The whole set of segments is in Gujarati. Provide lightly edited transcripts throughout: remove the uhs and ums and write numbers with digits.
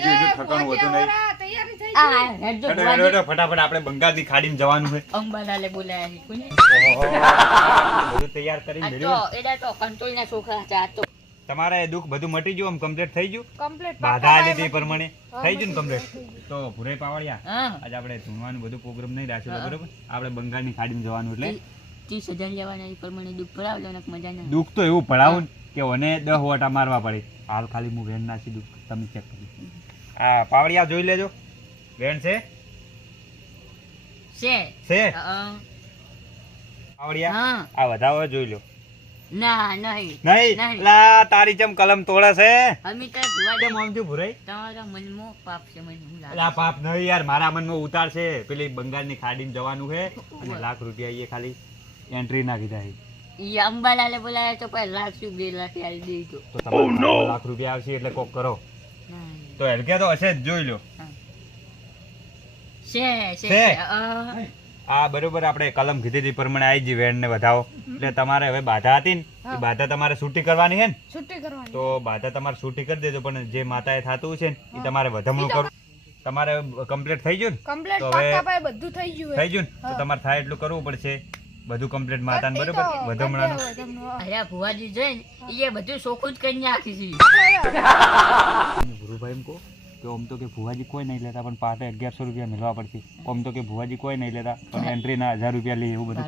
ઠકાણું હોતું નહીં. ફટાફટ આપણે બંગાળની ખાડીમાં જવાનું છે. અંબાલાલે બોલાયા છે કોને? બધું તૈયાર કરીને મેળવ્યું. એડા તો કંટ્રોલના છોકરા હતા તો. તમારે દુઃખ બધું મટી ગયું, આમ કમ્પ્લીટ થઈ ગયું. કમ્પ્લીટ બાધા આલી તે પ્રમાણે થઈ ગયું ને કમ્પ્લીટ. તો ભુરાઈ પાવડિયા હા આજે આપણે ધૂણવાનું બધું પ્રોગ્રામ નહીં રાખ્યો બરોબર. આપણે બંગાળની ખાડીમાં જવાનું એટલે 30,000 લેવાના એ પ્રમાણે દુઃખ ભરાવલો ને મજા ના. દુઃખ તો એવું પડાવું કે ઓને 10 વોટા મારવા પડે. હાલ ખાલી હું વેન નાખી દઉં, તમે ચેક કરી. આ પાવડિયા જોઈ લેજો. વેન છે છે પાવડિયા હા આ વધાવો જોઈ લો. ના નહીં નહીં લા તારી જેમ કલમ તોડે છે. અમે તો ભુવા કેમ આમ થયું ભુરાઈ? તમારા મનમાં પાપ છે મને હું એટલે આ પાપ નહીં યાર, મારા મનમાં ઉતાર છે. પેલી બંગાળની ખાડીમાં જવાનું છે અને લાખ રૂપિયા એ ખાલી એન્ટ્રી નાખી દીધા છે. ઈ અંબાલાલે બોલાયા તો પછી લાખ શું 2 લાખ આલી દેજો. તો તમારે લાખ રૂપિયા આવશે એટલે કોક કરો. તો હલકે તો હશે જ, જોઈ લો. છે આ બરોબર આપણે કલમ કીધી હતી પ્રમાણે આવી જી વેણ ને વધાવો. એટલે તમારે હવે બાધા હતી ને એ બાધા તમારે છૂટી કરવાની છે ને, છૂટી કરવાની. તો બાધા તમારે છૂટી કરી દેજો. પણ જે માતાએ થાતું છે ને એ તમારે વધમણું કરવું. તમારે કમ્પ્લીટ થઈ ગયું ને? કમ્પ્લીટ તો હવે પાકા પાય બધું થઈ ગયું થઈ ગયું ને? તો તમારે થાય એટલું કરવું પડશે બધું કમ્પ્લીટ માતાને બરોબર વધમણાનું. અરે ભુવાજી જોઈને એ બધું સોખું જ કરી નાખી છે. ગુરુભાઈ એમ કહો કે આમ તો કે ભુવાજી કોઈ નહીં લેતા પણ પાટે 1100 રૂપિયા મેળવા પડશે. આમ તો કે ભુવાજી કોઈ નહીં લેતા પણ એન્ટ્રીના 1000 રૂપિયા લે એવું બધું.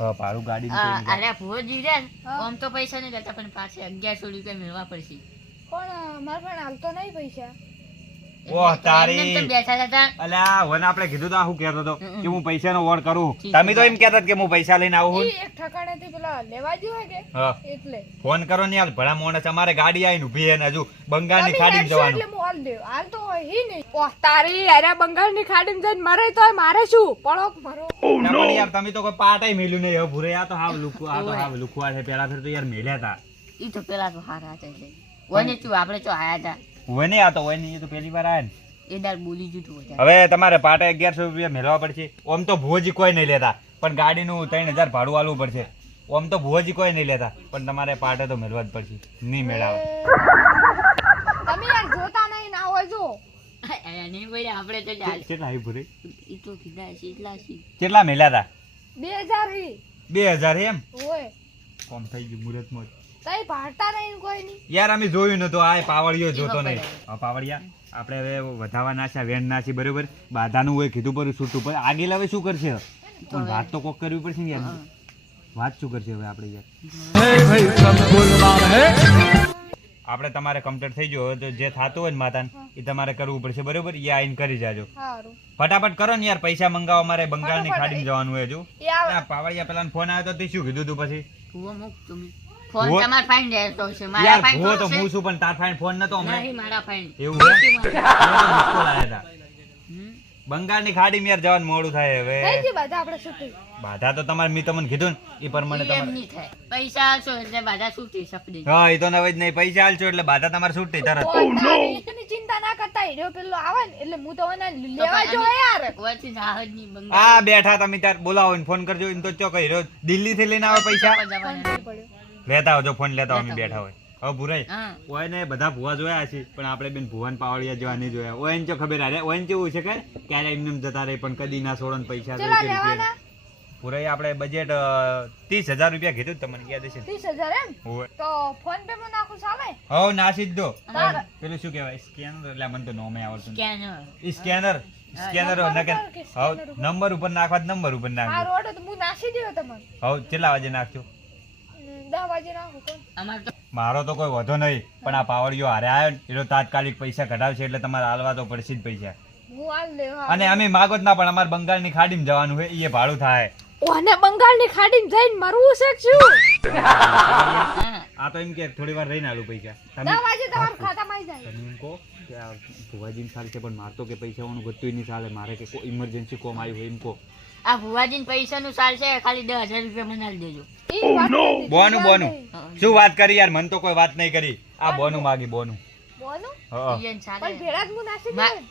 હા ભાડું ગાડી અરે ભુવાજી રે આમ તો પૈસા નહીં લેતા પણ પાછે 1100 રૂપિયા મેળવા પડશે. પણ મારા પણ હાલ તો નહીં પૈસા. ઓહ તારી એમને તો બેઠા હતા. અલ્યા વન આપણે કીધું તો આ શું કહેતો હતો કે હું પૈસાનો વોર્ડ કરું. તમે તો એમ કહેતા કે હું પૈસા લઈને આવું. ઈ એક ઠકાણેથી પેલા લેવા જ્યો કે હા એટલે ફોન કરો ને યાર, ભલા મોણસ અમારે ગાડી આવીને ઊભી છે ને હજુ બંગાળની ખાડીમાં જવાનું. એટલે હું હાલ દેવ હાલ તો હી નહીં. ઓહ તારી અરે બંગાળની ખાડીમાં જઈને મરે તોય મારે શું પડોક મરો. પણ યાર તમે તો કોઈ પાટાઈ મેલ્યું નહીં. હવે ભૂરે આ તો હાવ લુકુ, આ તો હાવ લુકવા છે. પેલા ફેર તો યાર મેલ્યા હતા. ઈ તો પેલા તો હારા હતા એટલે ઓને તું આપણે તો આયા હતા. હોય નહીં આ તો હોય નહીં, એ તો પહેલી વાર આયા ને. એ દાર બોલી જૂઠું હતા. હવે તમારે પાટે 1100 રૂપિયા મેળવા પડશે. ઓમ તો ભુવોજી કોઈ નહીં લેતા પણ ગાડીનું 3000 ભાડું આલવું પડશે. ઓમ તો ભુવોજી કોઈ નહીં લેતા પણ તમારે પાટે તો મેળવા જ પડશે. નહીં મેળાવે તમે યાર જોતા નહીં ના હોય જો. નહીં ભાઈ આપણે તો ચાલ. કેટલા આવી ભૂરે? ઈ તો કીધા છે એટલા છે. કેટલા મેલ્યા હતા? 2000 હી 2000 એમ ઓય કોમ થઈ ગયું મુહૂર્તમાં જ. તઈ ભાડતા નહીં કોઈ ની. યાર અમે જોયું નતું. આ પાવડિયો જોતો નહીં. આ પાવડિયા આપણે હવે વધાવા નાખ્યા, વેણ નાખી બરોબર. બાધાનું હોય કીધું પર છૂટું પર આગળ હવે શું કરશે? પણ વાત તો કોક કરવી પડશે ને યાર. વાત શું કરશે હવે આપણે યાર? આપણે તમારે કમ્પ્લીટ થઈ ગયો તો જે થતું હોય ને માતાને એ તમારે કરવું પડશે બરોબર. એ આઈને કરી જાજો સારું ફટાફટ કરો ને યાર. પૈસા મંગાવો, મારે બંગાળની ખાડીમાં જવાનું હોય હજુ. એ આવે. આ પાવડિયા પેલા ફોન આવ્યો તો તે શું કીધું તું પછી? ભુવા મુક તમે ફોન તમાર ફાઈન રહેતો છે. મારા યાર ફાઈન ભૂવો તો તો હું છું પણ તાર ફાઈન ફોન નતો હમણાં. નહીં મારા ફાઈન એવું હે? મુશ્કેલ આયા હતા. બંગાળની ખાડીમાં યાર જવાનું મોડું થાય હવે. થઈ ગઈ બધા આપણે છૂટી. બાધા તો તમારે મેં તમને કીધું ને એ પ્રમાણે એમ તમારે. નહીં થાય. પૈસા આલશો એટલે બધા છૂટી સપડી. હા એ તો નવે જ નહીં. પૈસા આલશો એટલે બાધા તમારે છૂટી તરત. એની ચિંતા ના કરતા હીરો પેલો આવે ને એટલે હું તો એને લેવા જો યાર. કોઈથી જાહજ નહીં બંગાળ. આ બેઠા તમે તાર બોલાવો ને ફોન કરજો. એમ તો ચો કહી રહ્યો દિલ્હી થી લઈને આવે પૈસા પડ્યો. લેતા આવજો. ફોન લેતા આવો. અમે બેઠા હોય હવે ભૂરાઈ હા ઓય ને બધા ભુવા જોયા છે પણ આપણે બેન ભુવાન પાવડિયા જેવા નહીં જોયા. ઓય ને ખબર આરે ઓય કેવું છે કે ક્યારે એમને જતા રહે પણ કદી ના છોડન પૈસા દે ચલા કે લેવાના ભૂરાઈ આપણે બજેટ 30,000 રૂપિયા કીધું તમને યાદ હશે ને? 30,000 એમ ઓય તો ફોન પે માં નાખું ચાલે. હવ નાસી જ દો. તારે. પેલું શું કહેવાય સ્કેનર? એટલે મને તો નોમે આવડતું સ્કેનર. ઈ સ્કેનર સ્કેનર નકર હવ નંબર ઉપર નાખવા નંબર ઉપર આ નાખજો. રોડ તો હું નાસી દેવો તમને. હવ કેટલા વાગે નાખજો? 10 વાગે નાખું કોણ. અમાર તો મારો તો કોઈ વધો નહીં પણ આ પાવડિયો હારે આવ્યો ને એનો તાત્કાલિક પૈસા કઢાવશે એટલે તમારે હાલવા તો પડશે જ પૈસા. હું હાલ લેવા. અને અમે માગો જ ના પણ અમારે બંગાળની ખાડીમાં જવાનું છે એ ભાડું થાય. ઓને બંગાળની ખાડીમાં જઈને મરવું છે કે શું? હા આ તો એમ કે થોડી વાર રહીને આલું પૈસા. 10 વાગે તમારા ખાતામાં આવી જાય. તમે એમ કહો કે આ ભુવાજીને ચાલે છે પણ મારે તો કે પૈસાઓનું બધું નહીં ચાલે. મારે કે કોઈ ઇમરજન્સી કોમ આવ્યું હોય એમ કહો. આ ભુવાજીને પૈસાનું સાલ છે ખાલી 10,000 રૂપિયા મને આલી દેજો. ઈ વાત નથી. બોનું બોનું શું વાત કરી યાર? મને તો કોઈ વાત નહીં કરી. આ બોનું માગી બોનું. બોનું હા ઈયન સાલે પણ ભેળા જ હું નાસી મા- દેવું.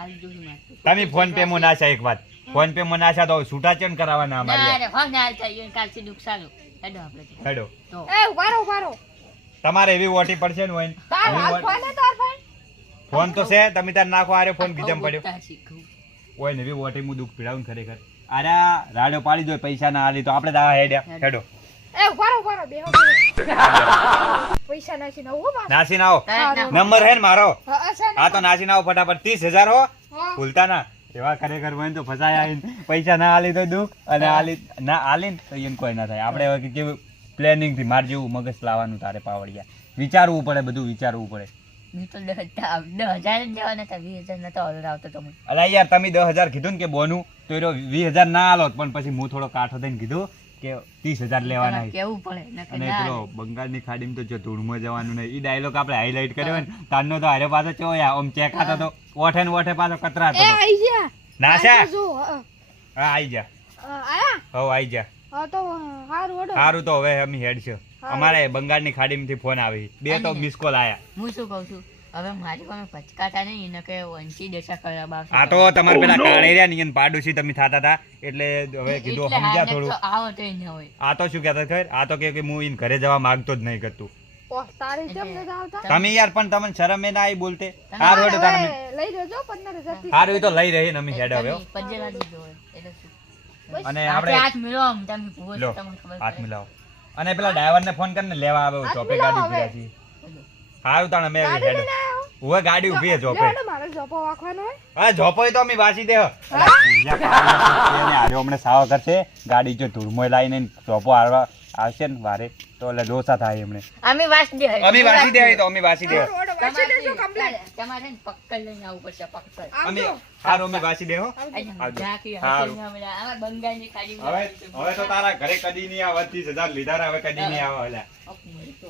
આલી દઉં છું મારે. તમે ફોન પે માં નાશા એક વાત. ફોન પે માં નાશા તો છૂટાચેન કરાવવાના ના અમારી. રે હો ના આલતા ઈયન કાલથી દુખ સારું. હેડો આપણે તો. હેડો તો એ ઉભારો ઉભારો. તમારે એવી વોટી પડશે ને હોય ને. તાર એવી હાલ વોટ- ફોને તાર ભાઈ. ફોન તો છે તમે તાર નાખો આરે ફોન ગીજમ પડ્યો બોલતા શીખવું. ઓય ને બી વોટે હું દુઃખ પીડાવું ને ખરેખર અરે રાડો પાડી દો પૈસા ના આલી તો આપણે દા હેડ્યા હેડો એ ઉભા બેહો પૈસા નાખી નવું બા નાસી ના આવો તારે ના- નંબર હે ને મારો અસર હા તો નાસી ના આવો ફટાફટ 30,000 હો હા ભૂલતા ના એવા ખરેખર હોય ને તો ફસાયા આવીને પૈસા ના આલી તો દુઃખ અને આલી ના આલી ને તો એને કોઈ ના થાય આપણે હવે કેવું પ્લેનિંગ થી માર જેવું મગજ લાવવાનું તારે પાવડિયા વિચારવું પડે બધું વિચારવું પડે મેં તો 10,000 જ જવાના હતા, 20,000 નતો order આવતો તો મને. અલા યાર તમે 10,000 કીધું ને કે બોનું તો એનો 20,000 ના આલો પણ પછી હું થોડો કાઠો થઈને કીધું કે 30,000 લેવાના છે. કેવું પડે નકર અને ના પેલો આવે. બંગાળની ખાડીમાં તો જો ધૂળમાં જવાનું નહીં ઈ ડાયલોગ આપણે હાઇલાઇટ કર્યો હોય ને તારનો તો હારે પાછો ચો યાર આમ ચેક ખાતો તો ઓઠે ને ઓઠે પાછો કતરાતો એ તો આઈ જા નાશા જો હા આઈ જા આયા હવ આઈ જા હા તો હારું ઓડો સારું તો હવે અમે હેડ છે અમારે બંગાળની ખાડીમાંથી ફોન આવી બે તો મિસ કોલ આયા હું શું કહું છું, હવે મારી પાસે પચકાતા નહીં ને કે વંશી દેશા ખરાબ આવશે. આ તો તમારે પેલા કાળેરિયા ની પાડોશી તમે થાતા હતા એટલે હવે કીધું એટલે સમજ્યા હાને થોડું તો આવો તોય ન હોય. આ તો શું કહેતા ખબર આ તો કે હું ઈન ઘરે જવા માંગતો જ નહીં કરતું તારી કેમ નથી આવતા તમે યાર પણ તમને શરમ એ ના આવી બોલતે હારું હેડો તારે અમે લઈ લેજો 15,000 થી હારું ઈ તો લઈ રહી ને અમે હેડ હવે હો. પજેલા દીધો હોય એટલે શું. અને હાથે આપણે હાથ મિલો આમ તમે ભૂવો લો છો, તમને ખબર હાથ પડે. મિલાવો અને પેલા ડ્રાઈવરને ફોન કરીને લેવા આવે હાથ ચોપે મિલાવો ગાડી હવે. ઉભી હતી હારું તાણ અમે ગાડી હેડ લઈને આયો ઉવે ગાડી ઊભી છે ચોપે લેડો મારે જોપો વાખવાનો હોય હા જોપોય તો અમે વાસી દે હાર્યો હમણે સાવા કરશે ગાડી જો ધૂળમોય લાવીને ચોપો હારવા આવશે ને વારે તો એટલે ડોસા થાય એમણે અમે વાસ દે અમે વાસી દે તો અમે વાસી દે ઓડો વાંચી દેજો કમ્પ્લીટ તમારે ને પક્કડ લઈને આવવું પડશે, પક્કડ. અમે આવજો હારું અમે વાસી દે હો આજે આવજો. ઝાંકી હારું. હસીને બધા આમાં બંગાળની ખાડીમાં હવે હવે તો તારા ઘરે કદી નહીં આવે 30,000 લીધા ને હવે કદી નહીં આવે અલ્યા ઓકે, તો